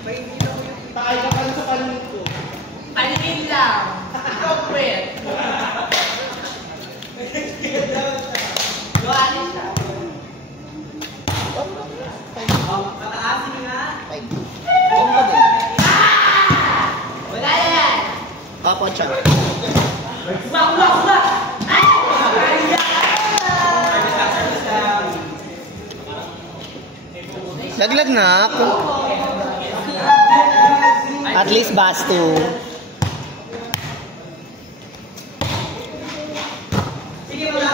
Takay ka pala sa panin ko. Panin lang. Appropriate. Luhanin siya. Pataasin nga. Wala yan. Apo siya. Wak! Laglag na ako. At least basto. Sige, wala.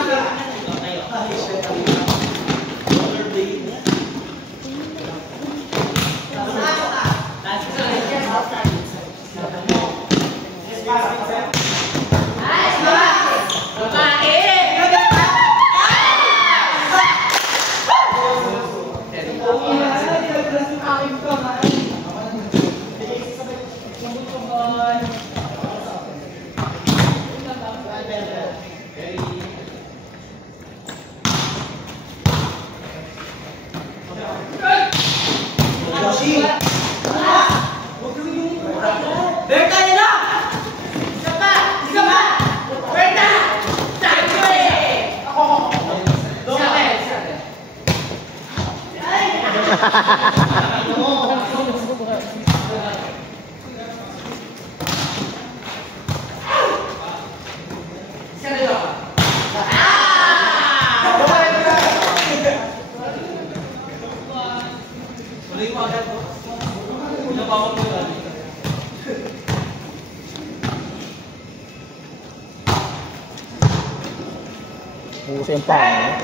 Bukas yung pang.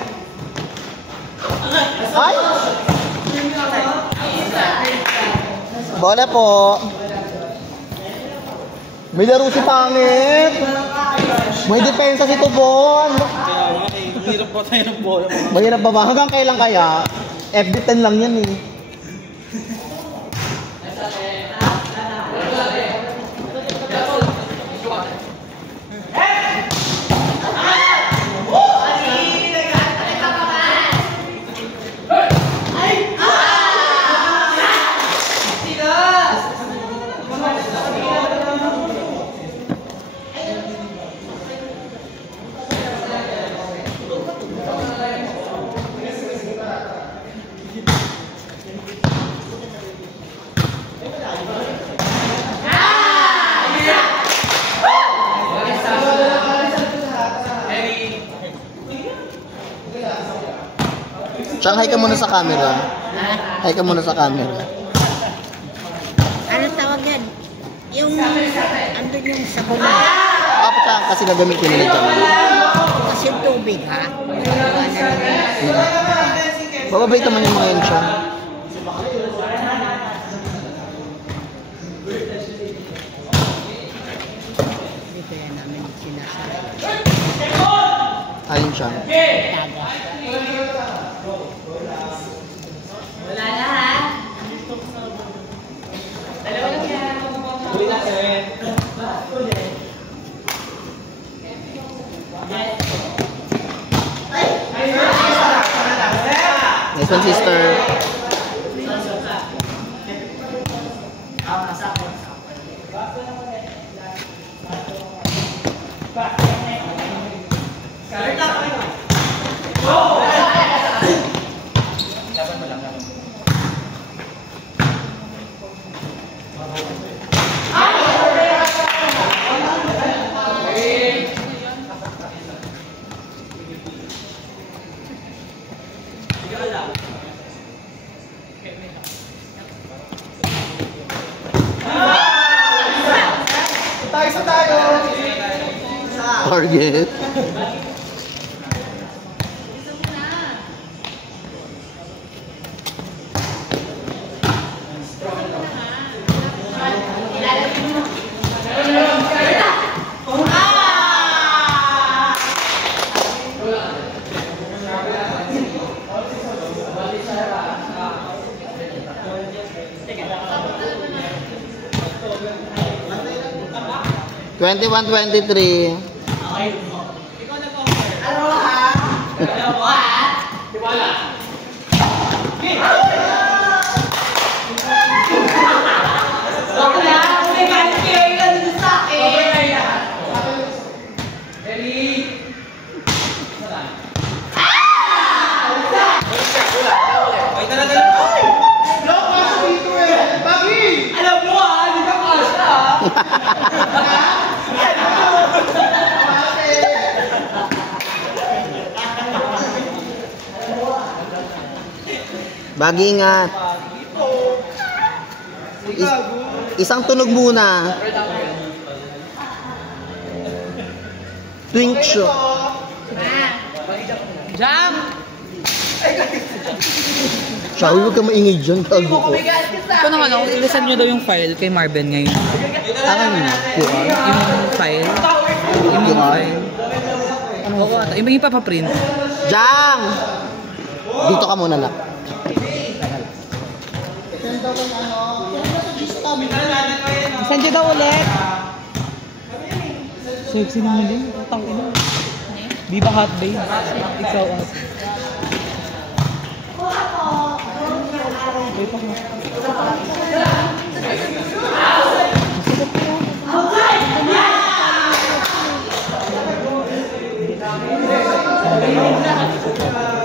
Ay! Bola po. May laro si Pangit. May depensa si Tubon. Mahirap ba tayo ng bola? Mahirap ba ba? Hanggang kailan kaya? FD10 lang yan eh. Chang, hi ka muna sa camera. Hi ka muna sa camera. Ano tawag yan? Yung andun yung sabunan. Apo Chang, kasi gagamitin nila dyan. Kasi yung tubig ha. Bababait naman yung mga yan, Chang. Hindi ko yan namin sinasabi. Ayun, Chang. Tagas. Wala na ha? Dalawa lang yan. Huli na, sir. Nice one, sister. Target. Twenty-one, 23. Ano ha? Ano ha? Wala. Bagi ingat. Isang tunog muna. Twink shot. Jam! Shawi, huwag ka maingay dyan. Tago ko. Ito naman ako, ilisan nyo daw yung file kay Marvin ngayon. Ano yun? QR? Yung file. Yung mga file. Ano ko ata? Yung ipapaprint. Jang! Dito ka muna lang. Saan nyo daw ulit? Sexy naman din. Utang ina. Di ba hot babe? Ikaw at.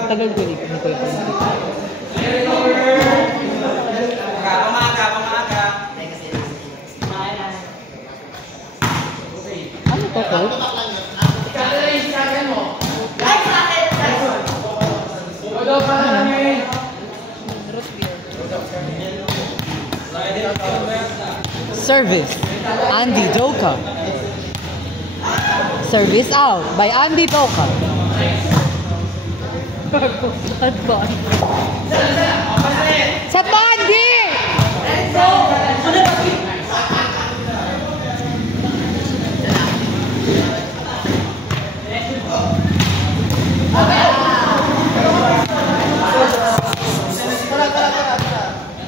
Tagal ko rin. Hindi ko yung ano to, Coach? Service, Andy Doka. Service out by Andy Doka. Sa Andy!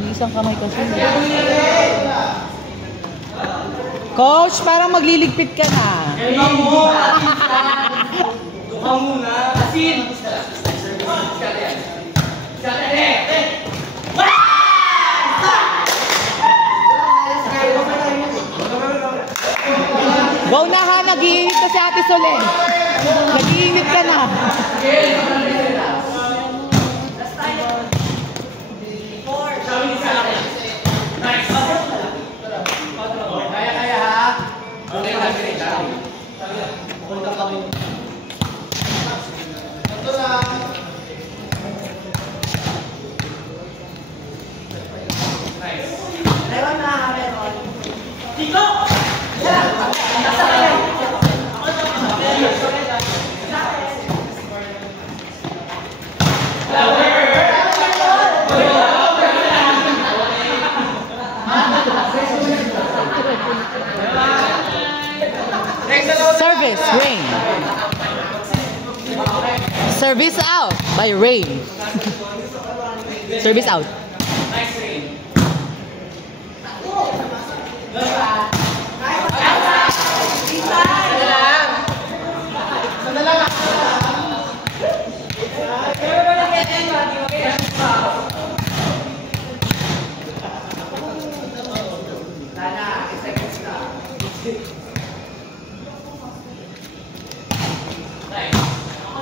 Isang kamay kasi. Coach, parang magliligpit ka na. Duha muna. Asin! Go na ha, nag-iinit na si Ate Solen. Nag-iinit ka na. Service, Rain. Service out by Rain. Service out.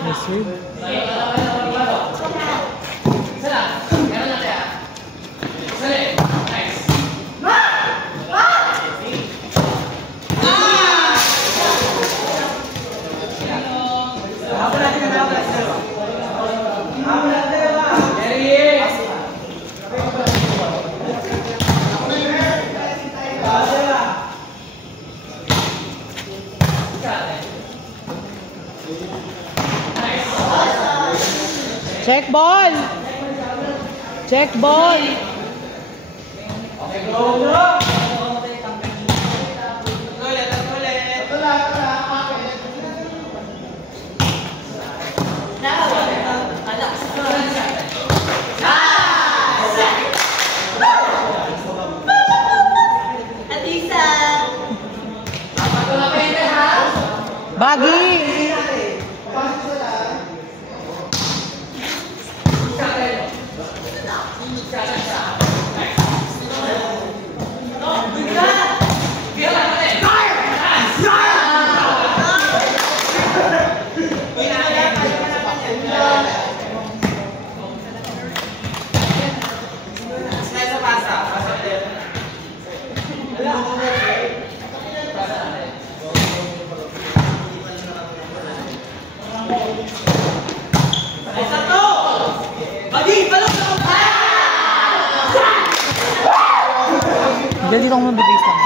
Nice serve. Check ball. Check ball. Bagi. Hindi, dito ako mag-base lang.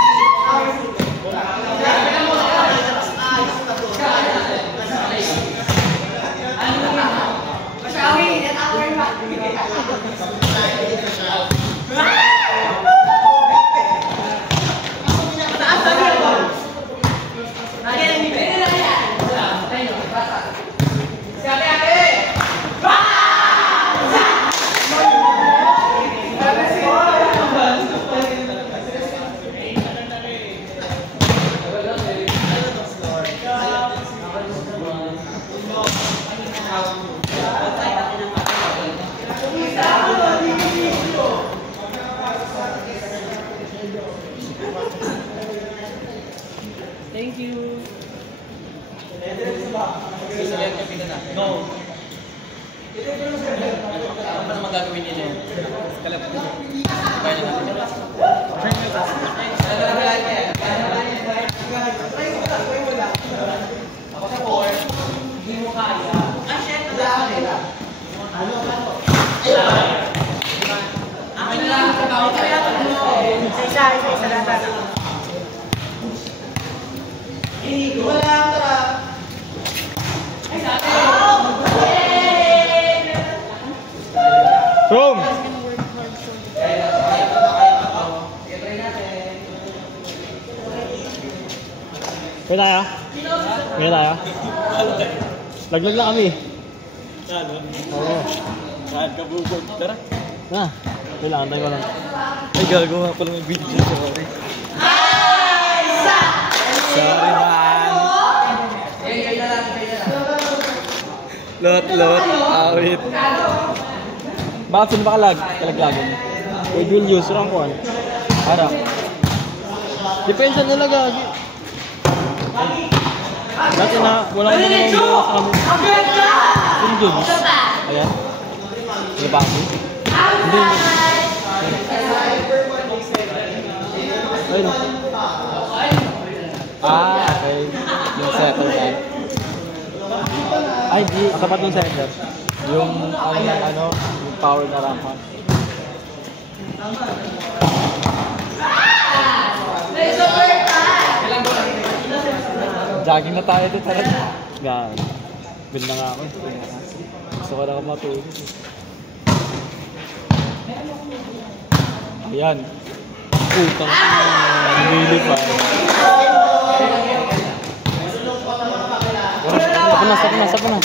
Thank you. No. Ano ba naman gagawin niya yun? Kalap. Kaya na natin. Ako sa 4, hindi mo kaya. Boom! Kaya tayo? Kaya tayo? Laglag na kami. Ano? Oo. Saan ka bubog? Tara. Na, kailangan tayo lang. Ay, gagawa ko lang yung video. Sorry. Sorry, man. Lot, awit. Bakit sino ba kalaglagan? Kay Julius, rang kuhan. Harap. Depensa nila gagi. Dati na, walang mga sa kami. Sino Julius? Ayan. Sino ba ako? Hindi. Ayun. Ah, okay. Yung setter kan. Ay, di. Tapat yung setter. Yung, yung power na rampa. Jogging na tayo dito, tara. Yan. Bil na nga ako. Gusto ko na ako matulog. Ayan. Putang nilili pa. Sapa na.